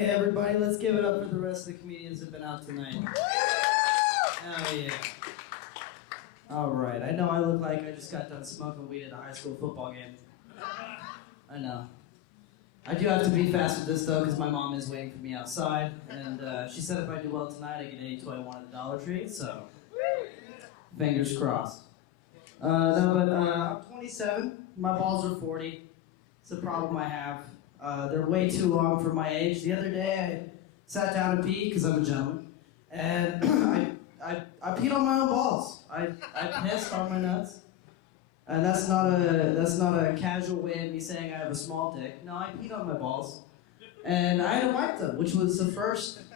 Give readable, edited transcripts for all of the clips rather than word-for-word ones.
Okay, everybody, let's give it up for the rest of the comedians that have been out tonight. Oh, yeah. All right, I know I look like I just got done smoking weed at a high school football game. I know. I do have to be fast with this, though, because my mom is waiting for me outside, and she said if I do well tonight, I get any toy I want at the Dollar Tree, so fingers crossed. I'm 27. My balls are 40. It's a problem I have. They're way too long for my age. The other day, I sat down to pee, because I'm a gentleman, and I peed on my own balls. I pissed on my nuts. And that's not a casual way of me saying I have a small dick. No, I peed on my balls. And I had to wipe them, which was the first. It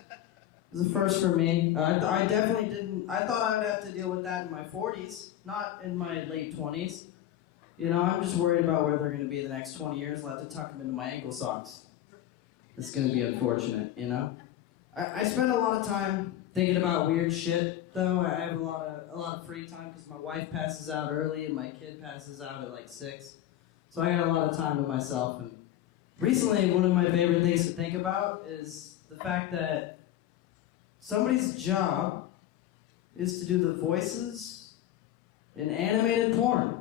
was a first for me. I definitely didn't. I thought I would have to deal with that in my 40s, not in my late 20s. You know, I'm just worried about where they're going to be the next 20 years. I'll have to tuck them into my ankle socks. It's going to be unfortunate, you know? I spend a lot of time thinking about weird shit, though. I have a lot of free time because my wife passes out early and my kid passes out at like 6. So I got a lot of time to myself. And recently, one of my favorite things to think about is the fact that somebody's job is to do the voices in animated porn.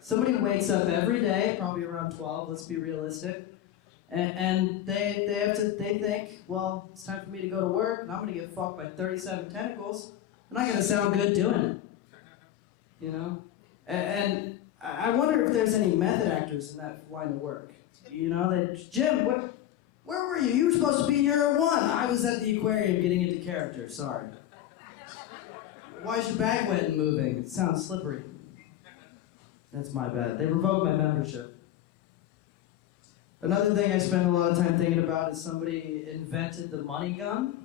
Somebody wakes up every day, probably around 12, let's be realistic, and they think, well, it's time for me to go to work, and I'm going to get fucked by 37 tentacles, and I'm going to sound good doing it. You know? And I wonder if there's any method actors in that line of work. You know, that, Jim, where were you? You were supposed to be year 1. I was at the aquarium getting into character, sorry. Why is your bag wet and moving? It sounds slippery. That's my bad. They revoked my membership. Another thing I spend a lot of time thinking about is somebody invented the money gun.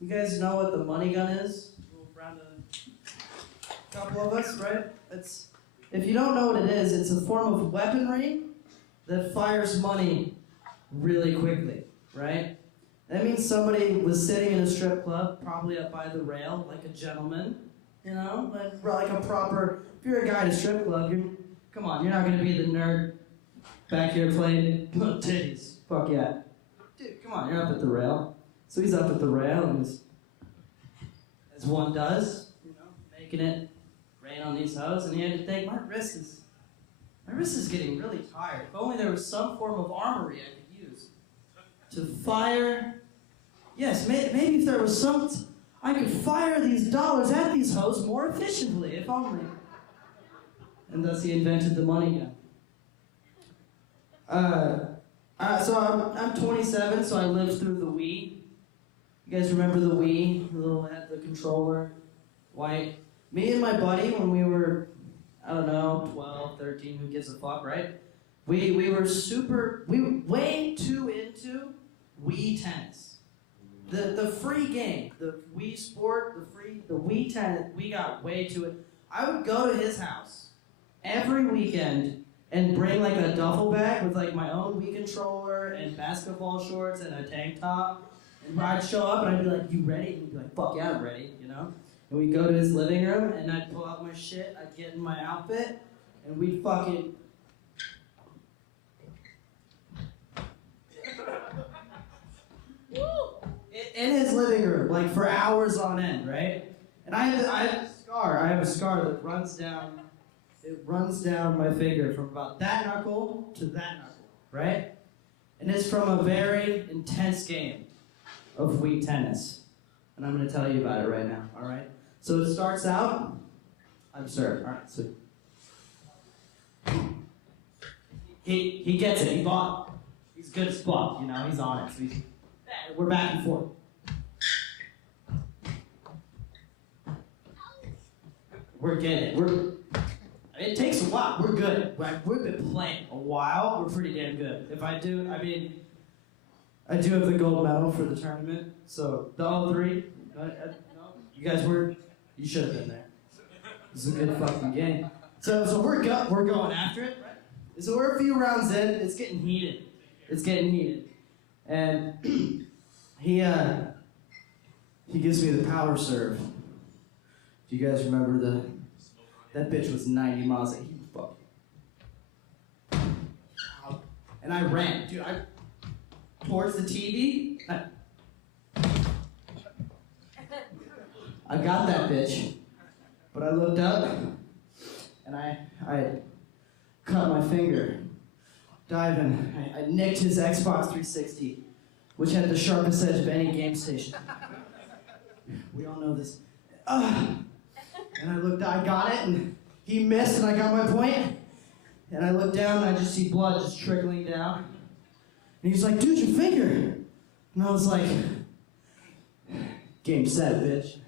You guys know what the money gun is? Around a couple of us, right? If you don't know what it is, it's a form of weaponry that fires money really quickly, right? That means somebody was sitting in a strip club, probably up by the rail, like a gentleman, you know? Like a proper, if you're a guy at a strip club, come on, you're not going to be the nerd back here playing titties. Fuck yeah. Dude, come on, you're up at the rail. So he's up at the rail, and as one does, you know, making it rain on these hoes, and he had to think, my wrist is getting really tired. If only there was some form of armory I could use to fire. Yes, maybe if there was some, I could fire these dollars at these hoes more efficiently, if only. And thus he invented the money gun. So I'm 27, so I lived through the Wii. You guys remember the Wii? The controller, white. Me and my buddy, when we were, I don't know, 12, 13, who gives a fuck, right? We were way too into Wii Tennis. The free game, the Wii Sport, the Wii Tennis, we got way too it. I would go to his house every weekend and bring like a duffel bag with like my own Wii controller and basketball shorts and a tank top. And I'd show up and I'd be like, you ready? And he'd be like, fuck yeah, I'm ready, you know? And we'd go to his living room and I'd pull out my shit, I'd get in my outfit, and we'd fucking... in his living room, like for hours on end, right? And I have a scar that runs down my finger from about that knuckle to that knuckle, right? And it's from a very intense game of Wii Tennis. And I'm going to tell you about it right now, all right? So it starts out, I'm sorry, all right, so he gets it, he bought it. He's good as fuck, you know, he's on it. So we're back and forth. We're getting it. It takes a while. We're good. We've been playing a while. We're pretty damn good. I do have the gold medal for the tournament. So the all 3, no, you guys you should have been there. This is a good fucking game. So we're going after it, right? So we're a few rounds in. It's getting heated. And he gives me the power serve. Do you guys remember that bitch was 90 miles an hour. And I ran, dude. towards the TV. I got that bitch. But I looked up, and I cut my finger. Diving, I nicked his Xbox 360, which had the sharpest edge of any game station. We all know this. And I looked, I got it, and he missed, and I got my point. And I looked down, and I just see blood just trickling down. And he's like, dude, your finger. And I was like, game set, bitch.